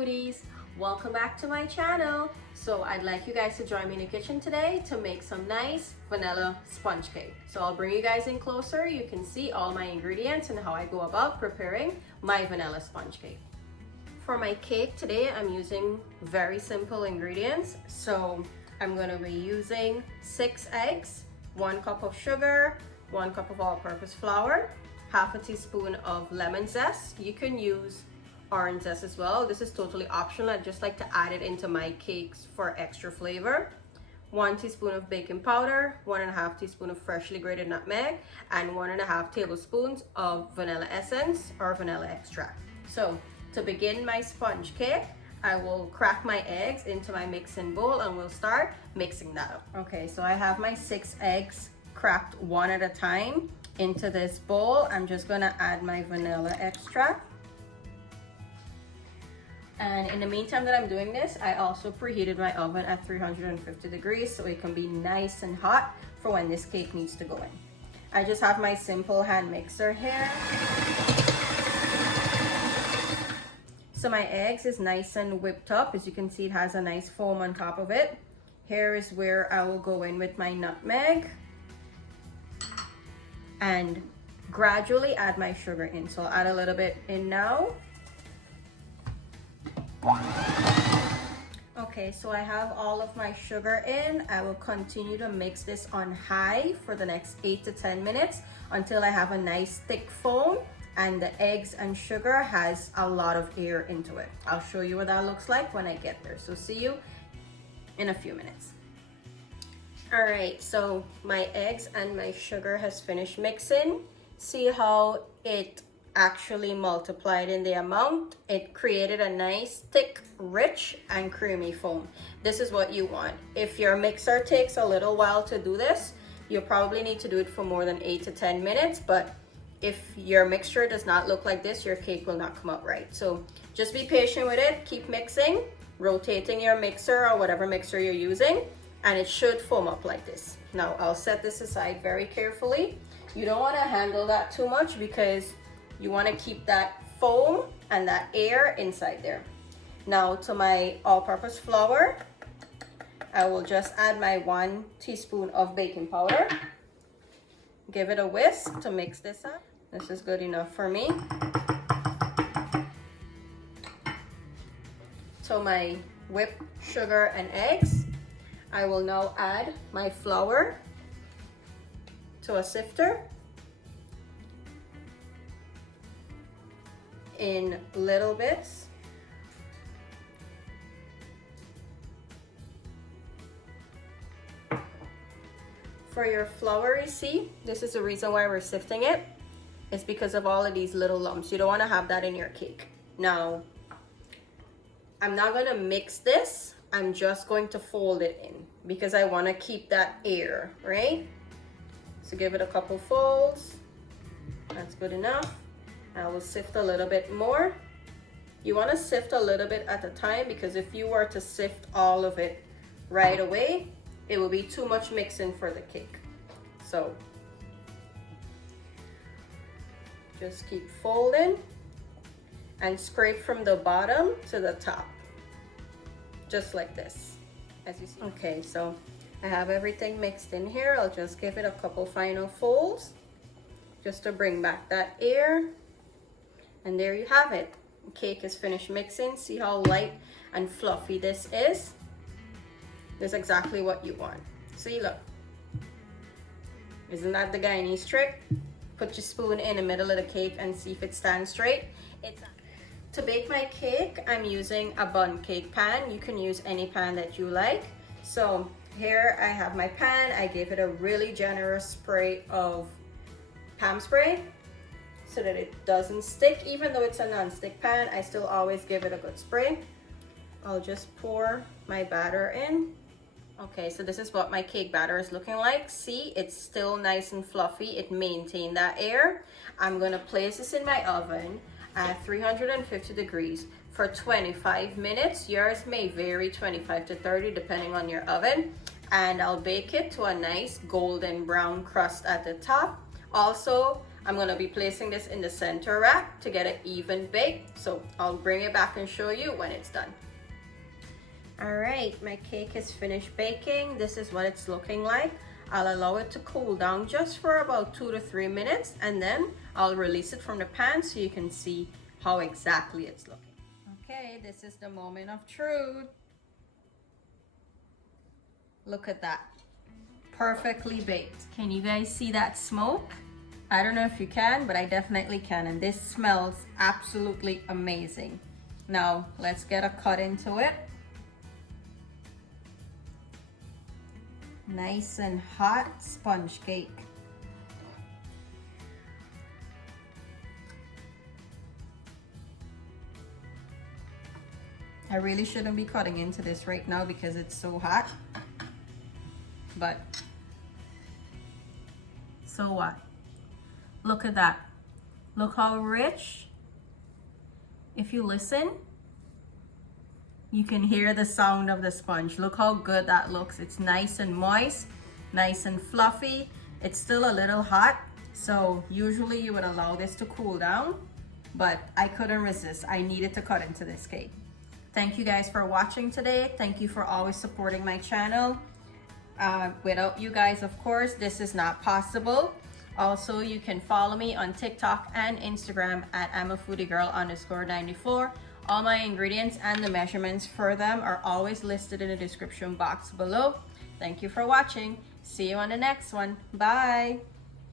foodies, welcome back to my channel. So I'd like you guys to join me in the kitchen today to make some nice vanilla sponge cake. So I'll bring you guys in closer. You can see all my ingredients and how I go about preparing my vanilla sponge cake. For my cake today, I'm using very simple ingredients. So I'm going to be using 6 eggs, 1 cup of sugar, 1 cup of all-purpose flour, half a teaspoon of lemon zest. You can use orange zest as well. This is totally optional. I just like to add it into my cakes for extra flavor. 1 teaspoon of baking powder, 1.5 teaspoon of freshly grated nutmeg, and 1.5 tablespoons of vanilla essence or vanilla extract. So to begin my sponge cake, I will crack my eggs into my mixing bowl and we'll start mixing that up. Okay, so I have my 6 eggs cracked one at a time into this bowl. I'm just gonna add my vanilla extract. And in the meantime that I'm doing this, I also preheated my oven at 350 degrees so it can be nice and hot for when this cake needs to go in. I just have my simple hand mixer here. So my eggs is nice and whipped up. As you can see, it has a nice foam on top of it. Here is where I will go in with my nutmeg and gradually add my sugar in. So I'll add a little bit in now. Okay, so I have all of my sugar in. I will continue to mix this on high for the next 8 to 10 minutes until I have a nice thick foam and the eggs and sugar has a lot of air into it. I'll show you what that looks like when I get there. So see you in a few minutes. All right, so my eggs and my sugar has finished mixing. See how it actually multiplied in the amount. It created a nice, thick, rich, and creamy foam. This is what you want. If your mixer takes a little while to do this, you probably need to do it for more than 8 to 10 minutes, but if your mixture does not look like this, your cake will not come out right. So just be patient with it, keep mixing, rotating your mixer or whatever mixer you're using, and it should foam up like this. Now I'll set this aside very carefully. You don't want to handle that too much because you want to keep that foam and that air inside there. Now to my all-purpose flour, I will just add my 1 teaspoon of baking powder. Give it a whisk to mix this up. This is good enough for me. To my whipped sugar and eggs, I will now add my flour to a sifter in little bits. For your flour, you see, this is the reason why we're sifting it. It's because of all of these little lumps. You don't want to have that in your cake. Now, I'm not going to mix this. I'm just going to fold it in because I want to keep that air, right? So give it a couple folds. That's good enough. I will sift a little bit more. You want to sift a little bit at a time because if you were to sift all of it right away, it will be too much mixing for the cake. So just keep folding and scrape from the bottom to the top, just like this, as you see. Okay, so I have everything mixed in here. I'll just give it a couple final folds just to bring back that air. And there you have it. The cake is finished mixing. See how light and fluffy this is? This is exactly what you want. See, look. Isn't that the Guyanese trick? Put your spoon in the middle of the cake and see if it stands straight. To bake my cake, I'm using a bun cake pan. You can use any pan that you like. So here I have my pan. I gave it a really generous spray of Pam spray so that it doesn't stick. Even though it's a non-stick pan, I still always give it a good spray. I'll just pour my batter in. Okay, so this is what my cake batter is looking like. See, it's still nice and fluffy. It maintained that air. I'm gonna place this in my oven at 350 degrees for 25 minutes. Yours may vary 25 to 30 depending on your oven. And I'll bake it to a nice golden brown crust at the top. Also, I'm gonna be placing this in the center rack to get it even baked. So I'll bring it back and show you when it's done. All right, my cake is finished baking. This is what it's looking like. I'll allow it to cool down just for about 2 to 3 minutes, and then I'll release it from the pan so you can see how exactly it's looking. Okay, this is the moment of truth. Look at that. Perfectly baked. Can you guys see that smoke? I don't know if you can, but I definitely can, and this smells absolutely amazing. Now, let's get a cut into it. Nice and hot sponge cake. I really shouldn't be cutting into this right now because it's so hot, but so what? Look at that. Look how rich. If you listen, you can hear the sound of the sponge. Look how good that looks. It's nice and moist, nice and fluffy. It's still a little hot, so usually you would allow this to cool down, but I couldn't resist. I needed to cut into this cake. Thank you guys for watching today. Thank you for always supporting my channel. Without you guys, of course, this is not possible. Also, you can follow me on TikTok and Instagram at I'mAFoodieGirl_94. All my ingredients and the measurements for them are always listed in the description box below. Thank you for watching. See you on the next one. Bye.